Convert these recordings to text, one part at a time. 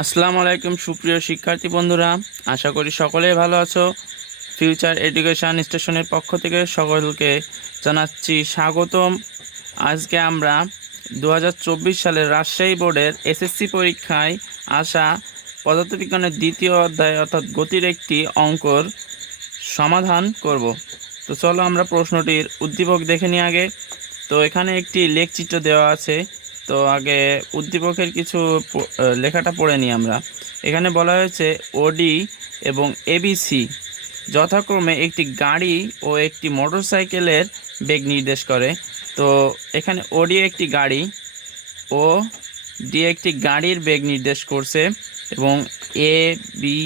আসসালামু আলাইকুম সুপ্রিয় শিক্ষার্থী বন্ধুরা, আশা করি সকলেই ভালো আছো। ফিউচার এডুকেশন স্টেশনের পক্ষ থেকে সকলকে জানাচ্ছি স্বাগতম। আজকে আমরা 2024 সালের রাজশাহী বোর্ডের এসএসসি পরীক্ষায় আসা পদার্থবিজ্ঞানের দ্বিতীয় অধ্যায় অর্থাৎ গতির একটি অঙ্কর সমাধান করব। তো চলো আমরা প্রশ্নটির উদ্দীপক দেখে নিই আগে। তো এখানে একটি লেখচিত্র দেওয়া আছে। তো আগে উদ্দীপকের কিছু লেখাটা পড়ে নিই আমরা। এখানে বলা হয়েছে ওডি এবং এবিসি যথাক্রমে একটি গাড়ি ও একটি মোটরসাইকেলের বেগ নির্দেশ করে। তো এখানে ওডি একটি গাড়ি ও ডি একটি গাড়ির বেগ নির্দেশ করছে এবং এ বি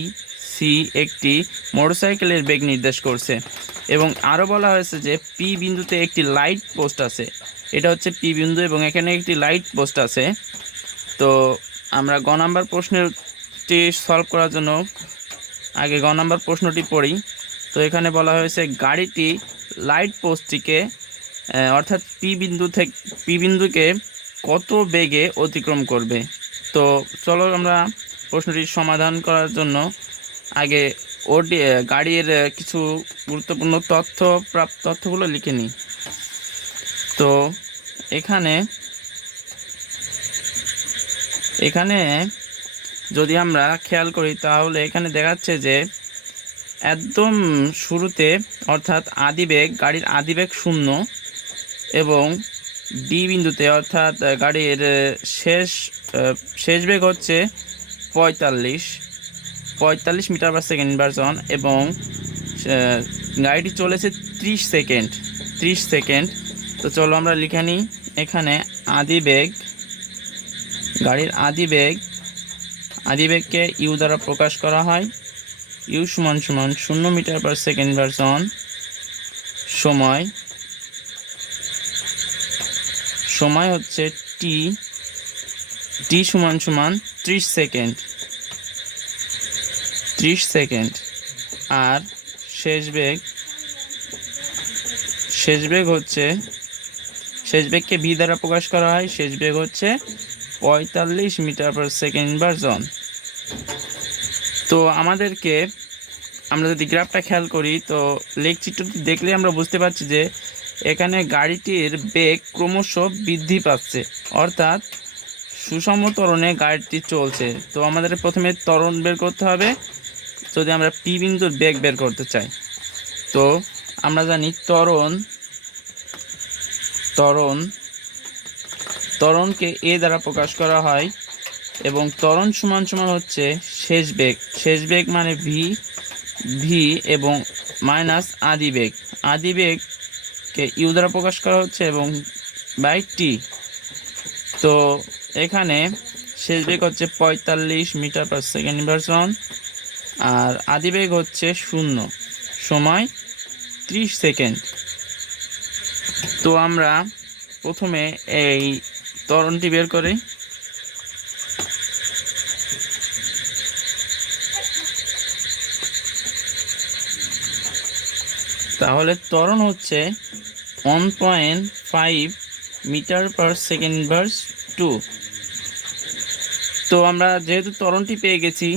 সি একটি মোটরসাইকেলের বেগ নির্দেশ করছে। এবং আরও বলা হয়েছে যে পি বিন্দুতে একটি লাইট পোস্ট আছে। এটা হচ্ছে পি বিন্দু এবং এখানে একটি লাইট পোস্ট আছে। তো আমরা গ নাম্বার প্রশ্নটি সলভ করার জন্য আগে গ নাম্বার প্রশ্নটি পড়ি। তো এখানে বলা হয়েছে গাড়িটি লাইট পোস্টটিকে অর্থাৎ পি বিন্দুকে কত বেগে অতিক্রম করবে। তো চলো আমরা প্রশ্নটির সমাধান করার জন্য আগে গাড়ির কিছু গুরুত্বপূর্ণ তথ্যগুলো লিখে নিই। তো এখানে যদি আমরা খেয়াল করি তাহলে এখানে দেখাচ্ছে যে একদম শুরুতে অর্থাৎ গাড়ির আদিবেগ 0 এবং ডি বিন্দুতে অর্থাৎ গাড়ির শেষ বেগ হচ্ছে 45 মিটার পার সেকেন্ড ইনভার্সন এবং গাড়িটি চলেছে 30 সেকেন্ড। তো চলো আমরা লিখে নিই। এখানে গাড়ির আদিবেগকে ইউ দ্বারা প্রকাশ করা হয়। ইউ সমান 0 মিটার পার সেকেন্ড ইনভার্সন সময় হচ্ছে টি সমান 30 সেকেন্ড আর শেষ বেগকে ভি দ্বারা প্রকাশ করা হয়। শেষ বেগ হচ্ছে 45 মিটার পার সেকেন্ড ইনভার্সন। তো আমরা যদি গ্রাফটা খেয়াল করি তো লেখচিত্রটি দেখলে আমরা বুঝতে পারছি যে এখানে গাড়িটির বেগ ক্রমশ বৃদ্ধি পাচ্ছে, অর্থাৎ সুষম ত্বরণে গাড়িটি চলছে। তো আমাদের প্রথমে ত্বরণ বের করতে হবে যদি আমরা পি বিন্দুর বেগ বের করতে চাই। তো আমরা জানি ত্বরণকে এ দ্বারা প্রকাশ করা হয় এবং ত্বরণ সমান হচ্ছে শেষ বেগ মানে ভি এবং মাইনাস আদিবেগকে ইউ দ্বারা প্রকাশ করা হচ্ছে এবং বাই টি। তো এখানে শেষ বেগ হচ্ছে 45 মিটার পার সেকেন্ড ইনভার্সন আর আদিবেগ হচ্ছে 0, সময় 30 সেকেন্ড। তো আমরা প্রথমে এই ত্বরণটি বের করি। তাহলে ত্বরণ হচ্ছে 1.5 মিটার পার সেকেন্ড ইনভার্স 2। তো আমরা যেহেতু ত্বরণটি পেয়ে গেছি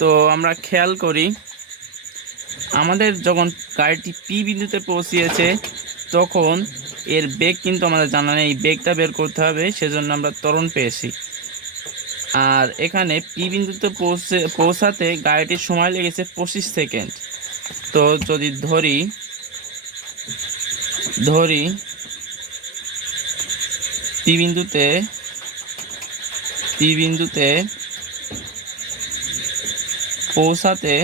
তো আমরা খেয়াল করি আমাদের যখন গাড়িটি পি বিন্দুতে পৌঁছিয়েছে তখন এর বেগ কিন্তু আমাদের জানা নেই, বেগটা বের করতে হবে, সেজন্য আমরা ত্বরণ পেয়েছি। আর এখানে পি বিন্দুতে পৌঁছাতে গাড়িটির সময় লেগেছে 25 সেকেন্ড। তো যদি ধরি পি বিন্দুতে পৌঁছাতে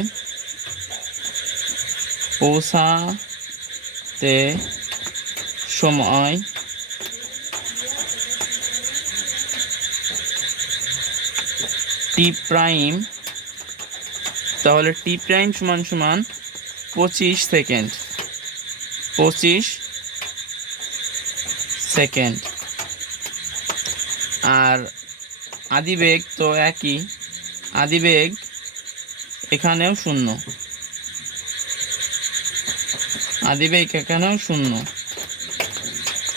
সময় টি প্রাইম, তাহলে টি প্রাইম সমান 25 সেকেন্ড। আর আদিবেগ তো একই, আদিবেগ এখানেও 0,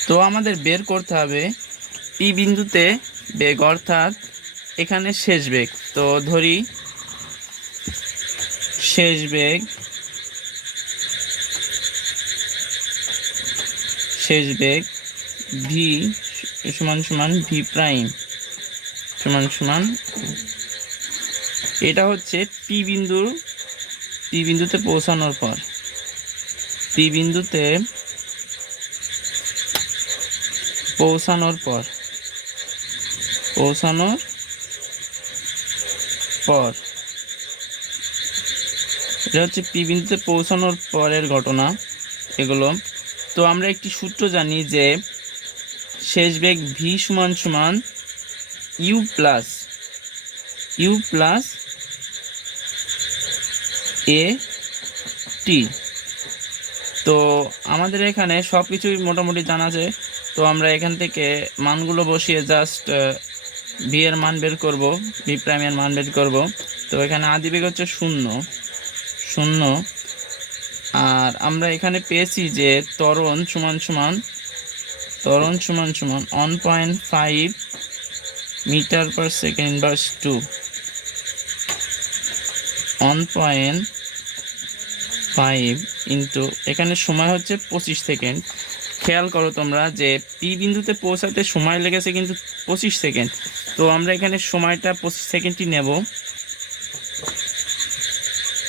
তো আমাদের বের করতে হবে পি বিন্দুতে বেগ অর্থাৎ এখানে শেষ বেগ, তো ধরি শেষ বেগ, শেষ বেগ ভি সমান সমান ভি প্রাইম সমান সমান, এটা হচ্ছে পি বিন্দুতে পৌঁছানোর পর, পি বিন্দুতে পৌঁছানোর পর এটা হচ্ছে পি বিন্দুতে পৌঁছানোর পরের ঘটনা এগুলো। তো আমরা একটি সূত্র জানি যে শেষ বেগ ভি সমান সমান ইউ প্লাস এ টি। তো আমাদের এখানে সব কিছুই মোটামুটি জানা আছে, তো আমরা এখান থেকে মানগুলো বসিয়ে জাস্ট ভি এর মান বের করব, ভি প্রাইমের মান বের করব। তো এখানে আদিবেগ হচ্ছে 0, আর আমরা এখানে পেয়েছি যে ত্বরণ সমান সমান 1.5 metre per second inverse 2, 1.5 into এখানে সময় হচ্ছে 25 সেকেন্ড। খেয়াল করো তোমরা যে পি বিন্দুতে পৌঁছাতে সময় লেগেছে কিন্তু 25 সেকেন্ড, তো আমরা এখানে সময়টা 25 সেকেন্ডই নেব,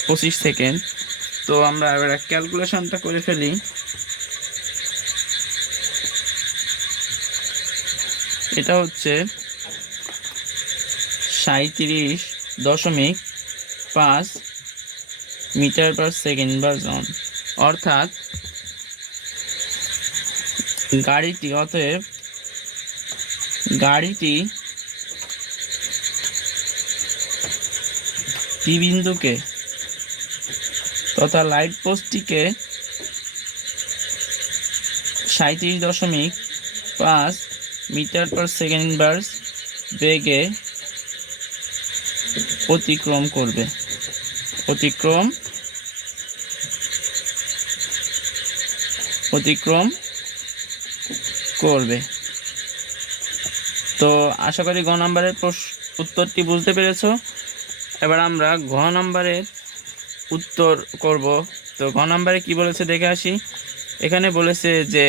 25 সেকেন্ড। তো আমরা এবার ক্যালকুলেশনটা করে ফেলি। এটা হচ্ছে 37.5 metre per second inverse on, অর্থাৎ গাড়িটি পি বিন্দুকে তথা লাইট পোস্টটিকে 37.5 মিটার পার সেকেন্ড ইনভার্স বেগে অতিক্রম করবে। তো আশা করি ঘ নম্বরের উত্তরটি বুঝতে পেরেছো। এবার আমরা ঘ নম্বরের উত্তর করব। তো ঘ নম্বরে কি বলেছে দেখে আসি। এখানে বলেছে যে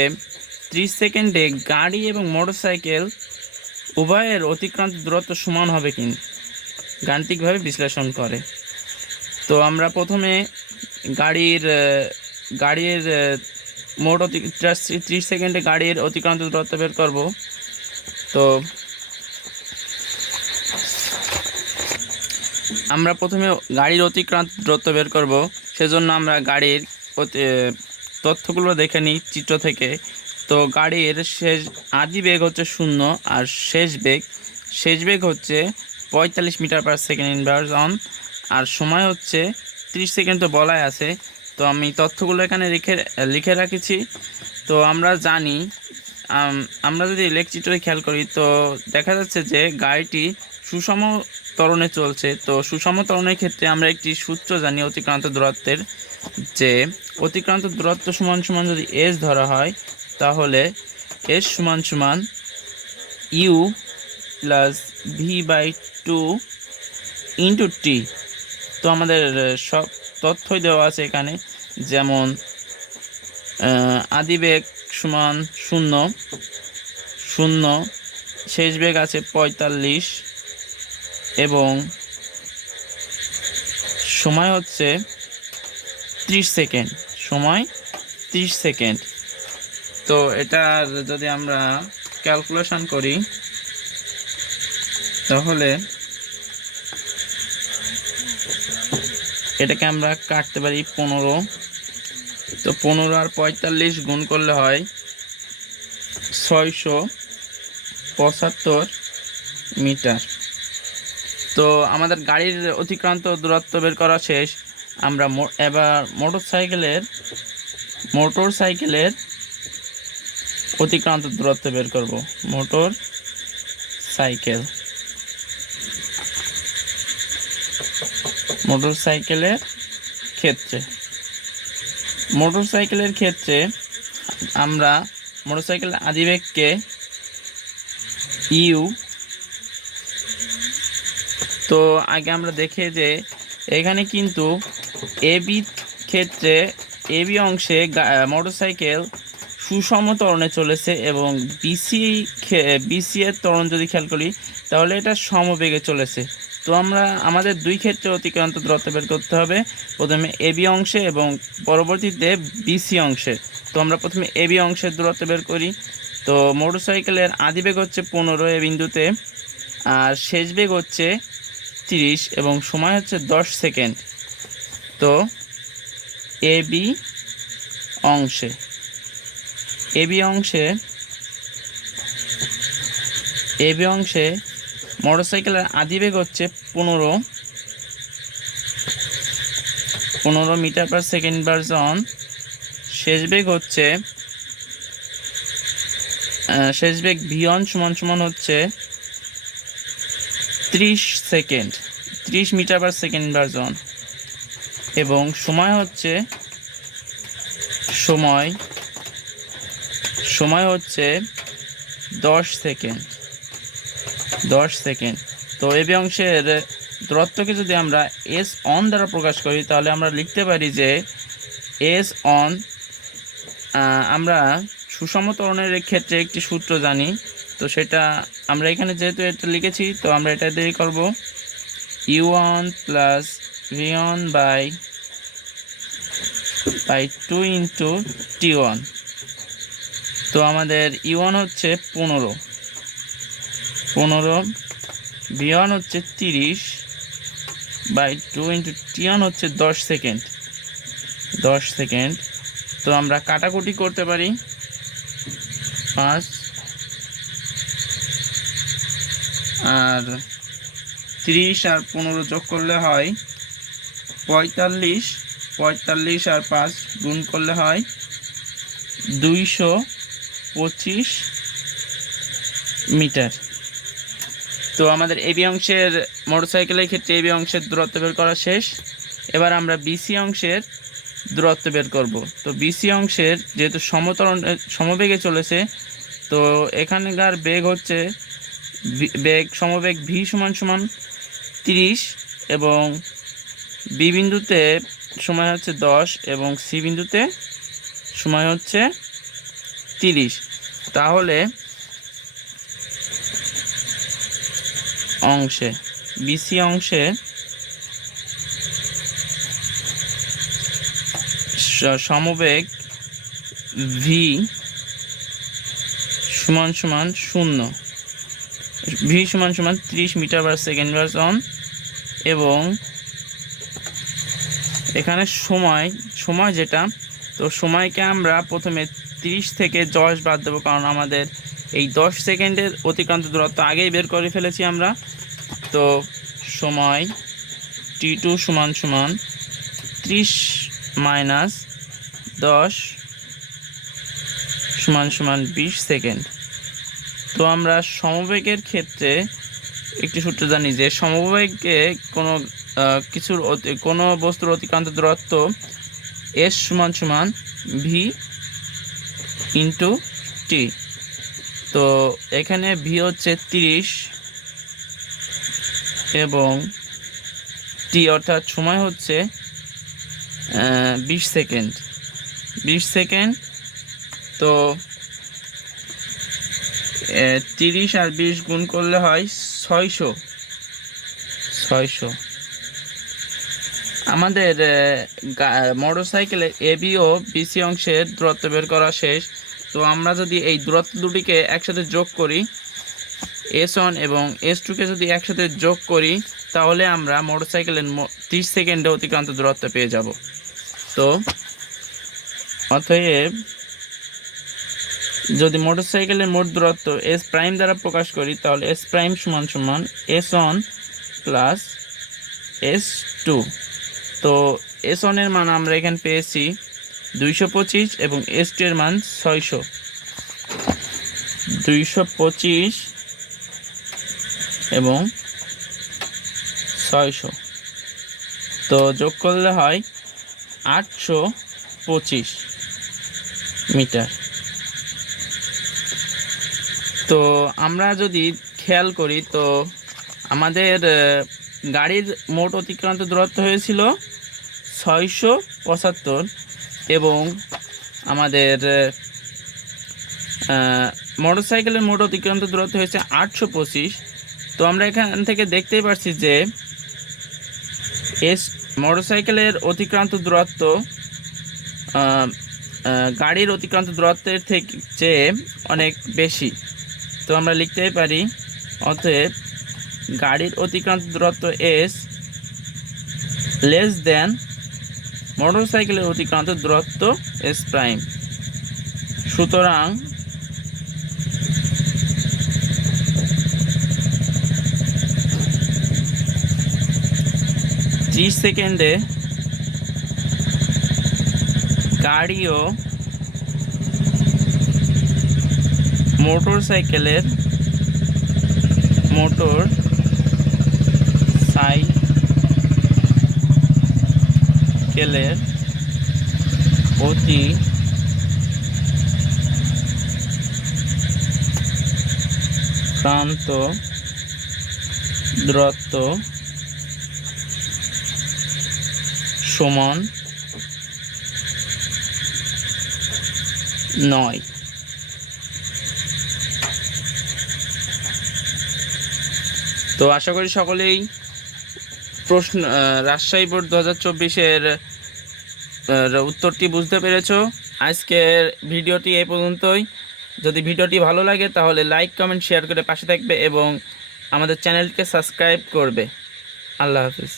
30 সেকেন্ডে গাড়ি এবং মোটরসাইকেল উভয়ের অতিক্রান্ত দূরত্ব সমান হবে কিনা গাণিতিকভাবে বিশ্লেষণ করে। তো আমরা প্রথমে গাড়ির মোট 30 সেকেন্ডে গাড়ির অতিক্রান্ত দূরত্ব বের করব। তো আমরা প্রথমে গাড়ির অতিক্রান্ত দূরত্ব বের করব, সেজন্য আমরা গাড়ির তথ্যগুলো দেখে নিই চিত্র থেকে। তো গাড়ির আদি বেগ হচ্ছে 0 আর শেষ বেগ হচ্ছে 45 metre per second inverse on, আর সময় হচ্ছে 30 সেকেন্ড তো বলাই আছে। তো আমি তথ্যগুলো এখানে লিখে রাখেছি। তো আমরা জানি, আমরা যদি লেখচিত্রে খেয়াল করি তো দেখা যাচ্ছে যে গাড়িটি সুষম ত্বরণে চলছে। তো সুষম ত্বরণের ক্ষেত্রে আমরা একটি সূত্র জানি অতিক্রান্ত দূরত্বের, যে অতিক্রান্ত দূরত্ব সমান সমান যদি এস ধরা হয় তাহলে এস সমান সমান U plus V by 2 into T. তো আমাদের সব তথ্যই দেওয়া আছে এখানে, যেমন আদিবেগ সমান 0, শেষ বেগ আছে 45 এবং সময় হচ্ছে 30 সেকেন্ড। তো এটা যদি আমরা ক্যালকুলেশন করি তাহলে এটাকে আমরা কাটতে পারি 15। তো 15 আর 45 গুণ করলে হয় 675 মিটার। তো আমাদের গাড়ির অতিক্রান্ত দূরত্ব বের করা শেষ। আমরা এবার মোটর সাইকেলের অতিক্রান্ত দূরত্ব বের করব। মোটর সাইকেলের ক্ষেত্রে আমরা মোটরসাইকেলের আদিবেগকে ইউ তো আগে আমরা দেখে যে এখানে কিন্তু এবি ক্ষেত্রে এবি অংশে মোটরসাইকেল সুষম ত্বরণে চলেছে এবং বিসি এর ত্বরণ যদি খেয়াল করি তাহলে এটা সমবেগে চলেছে। তো আমরা আমাদের দুই ক্ষেত্রে অতিক্রান্ত দূরত্ব বের করতে হবে, প্রথমে এবি অংশে এবং পরবর্তীতে বিসি অংশে। তো আমরা প্রথমে এবি অংশের দূরত্ব বের করি। তো মোটরসাইকেলের আদি বেগ হচ্ছে 15 এ বিন্দুতে, আর শেষ বেগ হচ্ছে 30 এবং সময় হচ্ছে 10 সেকেন্ড। তো এবি অংশে এবি অংশে মোটরসাইকেলের আদি বেগ হচ্ছে 15 মিটার পার সেকেন্ড ভার্সন। শেষ বেগ হচ্ছে v1 সমান হচ্ছে 30 second, 30 metre per second version এবং সময় হচ্ছে 10 সেকেন্ড। তো এবি অংশের দূরত্বকে যদি আমরা এস অন দ্বারা প্রকাশ করি তাহলে আমরা লিখতে পারি যে এস অন, আমরা সুষম ত্বরণের ক্ষেত্রে একটি সূত্র জানি, তো সেটা আমরা এখানে যেহেতু এটা লিখেছি তো আমরা এটা দিয়ে করব u1 plus v1 by 2 into t1। তো আমাদের u1 হচ্ছে 15, v1 হচ্ছে 30 বাই 2 ইন্টু t1 হচ্ছে 10 সেকেন্ড। তো আমরা কাটাকুটি করতে পারি, 5 আর 30 আর 15 যোগ করলে হয় 45 আর 5 গুণ করলে হয় 225 মিটার। তো আমাদের এবি অংশের মোটরসাইকেলের ক্ষেত্রে এবি অংশের দূরত্ব বের করা শেষ। এবার আমরা বিসি অংশের দূরত্ব বের করব। তো বিসি অংশের যেহেতু সমবেগে চলেছে, তো এখানকার বেগ হচ্ছে সমবেগ ভি সমান 30 এবং বি বিন্দুতে সময় হচ্ছে 10 এবং সি বিন্দুতে সময় হচ্ছে 30। তাহলে বিসি অংশে সমবেগ ভি সমান 0, ভি সমান 30 মিটার পার সেকেন্ড ভার্সন এবং এখানে সময় যেটা, তো সময়কে আমরা প্রথমে 30 থেকে 10 বাদ দেবো, কারণ আমাদের এই 10 সেকেন্ডের অতিক্রান্ত দূরত্ব আগেই বের করে ফেলেছি আমরা। তো সময় t2 সমান 30 মাইনাস 10 সমান 20 সেকেন্ড। তো আমরা সমবেগের ক্ষেত্রে একটি সূত্র জানি যে সমবেগে কোনো বস্তুর অতিক্রান্ত দূরত্ব এস সমান ভি ইন্টু টি। তো এখানে ভি হচ্ছে 30 এবং টি অর্থাৎ সময় হচ্ছে 20 সেকেন্ড। তো 30 আর 20 গুণ করলে হয় 600। আমাদের মোটরসাইকেলের এবি ও বিসি অংশের দূরত্ব বের করা শেষ। তো আমরা যদি এই দূরত্ব দুটিকে একসাথে যোগ করি, S1 এবং S2কে যদি একসাথে যোগ করি তাহলে আমরা মোটরসাইকেলের 30 সেকেন্ডে অতিক্রান্ত দূরত্ব পেয়ে যাব। তো অতএব যদি মোটরসাইকেলের মোট দূরত্ব S প্রাইম দ্বারা প্রকাশ করি তাহলে S প্রাইম সমান S1 প্লাস S2। তো S1 এর মান আমরা এখানে পেয়েছি 225 এবং S2 এর মান 600। 225 এবং 600, তো যোগ করলে হয় 825 মিটার। তো আমরা যদি খেয়াল করি তো আমাদের গাড়ির মোট অতিক্রান্ত দূরত্ব হয়েছিল 675 এবং আমাদের মোটরসাইকেলের মোট অতিক্রান্ত দূরত্ব হয়েছে 825। তো আমরা এখান থেকে দেখতেই পাচ্ছি যে মোটরসাইকেলের অতিক্রান্ত দূরত্ব গাড়ির অতিক্রান্ত দূরত্বের থেকে চেয়ে অনেক বেশি। তো আমরা লিখতেই পারি অতএব গাড়ির অতিক্রান্ত দূরত্ব এস লেস দেন মোটরসাইকেলের অতিক্রান্ত দূরত্ব এস প্রাইম। সুতরাং ত্রিশ সেকেন্ডে গাড়ি ও মোটরসাইকেলের অতিক্রান্ত দূরত্ব সমান 9। তো আশা করি সকলেই প্রশ্ন রাজশাহী বোর্ড 2024-এর উত্তরটি বুঝতে পেরেছো। আজকের ভিডিওটি এই পর্যন্তই। যদি ভিডিওটি ভালো লাগে তাহলে লাইক কমেন্ট শেয়ার করে পাশে থাকবে এবং আমাদের চ্যানেলকে সাবস্ক্রাইব করবে। আল্লাহ হাফিজ।